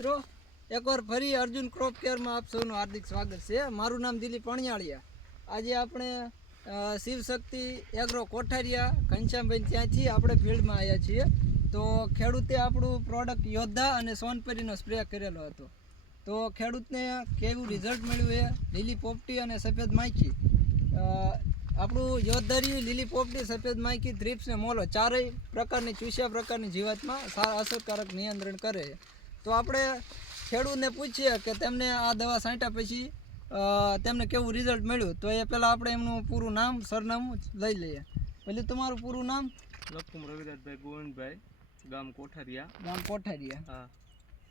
મિત્રો એકવાર ફરી અર્જુન ક્રોપ કેરમાં આપ સૌનું હાર્દિક સ્વાગત છે. મારું નામ દિલીપ અણિયાળિયા. આજે આપણે શિવશક્તિ એગ્રો કોઠારિયા ઘનશ્યામભાઈ ત્યાંથી આપણે ફિલ્ડમાં આવ્યા છીએ. તો ખેડૂતે આપણું પ્રોડક્ટ યોદ્ધા અને સોનપરીનો સ્પ્રે કરેલો હતો. તો ખેડૂતને કેવું રિઝલ્ટ મળ્યું એ લીલી પોપટી અને સફેદ માખી, આપણું યોદ્ધારી લીલી પોપટી, સફેદ માખી, થ્રિપ્સ ને મોલો ચારેય પ્રકારની ચૂસ્યા પ્રકારની જીવાતમાં અસરકારક નિયંત્રણ કરે છે. તો આપણે ખેડૂતને પૂછીએ કે તેમને આ દવા છાંટ્યા પછી તેમને કેવું રિઝલ્ટ મળ્યું. તો એ પહેલાં આપણે એમનું પૂરું નામ, સરનામું લઈ લઈએ. પહેલું તમારું પૂરું નામ? લખુમ રવિરાજભાઈ ગોવિંદભાઈ, ગામ કોઠારિયા. ગામ કોઠારિયા. હા.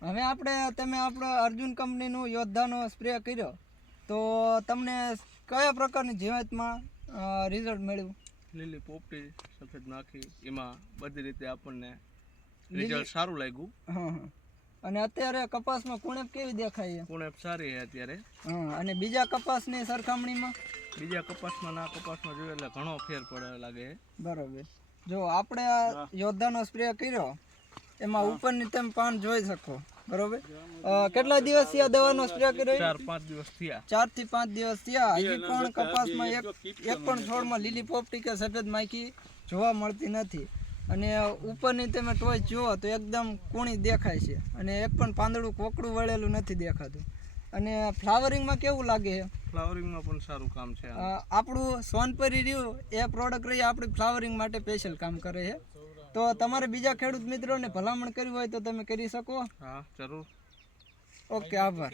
હવે તમે આપણા અર્જુન કંપનીનું યોદ્ધાનો સ્પ્રે કર્યો, તો તમને કયા પ્રકારની જીવાતમાં રિઝલ્ટ મળ્યું? લીલી પોપટી, સફેદ માખી, એમાં બધી રીતે આપણને રિઝલ્ટ સારું લાગ્યું. હા હા. અને અત્યારે કપાસમાં કુણેપ કેવી દેખાય? કુણેપ સારી છે અત્યારે. હા. અને બીજા કપાસની સરખામણીમાં? બીજા કપાસમાં ના કપાસમાં જોઈએ એટલે ઘણો ફેર પડે લાગે છે. બરાબર. જો આપણે આ યોદ્ધાનો સ્પ્રે કર્યો, એમાં ઉપરની તમે પાન જોઈ શકો. બરોબર. કેટલા દિવસથી આ દવાનો સ્પ્રે કર્યો? 4-5 દિવસ થયા. 4 થી 5 દિવસ થયા. હજી પણ કપાસમાં એક પણ છોડમાં લીલી પોપટી કે સફેદ માખી જોવા મળતી નથી. અને ઉપરની તમે ટોચ જુઓ તો એકદમ કૂણી દેખાય છે, અને એક પણ પાંદડું કોકડું વળેલું નથી દેખાતું. અને ફ્લાવરિંગમાં કેવું લાગે છે? ફ્લાવરિંગમાં પણ સારું કામ છે. આપણું સોનપરી રહ્યું એ પ્રોડક્ટ રહી આપણી ફ્લાવરિંગ માટે સ્પેશિયલ કામ કરે છે. તો તમારે બીજા ખેડૂત મિત્રોને ભલામણ કરવી હોય તો તમે કરી શકો. હા, જરૂર. ઓકે, આભાર.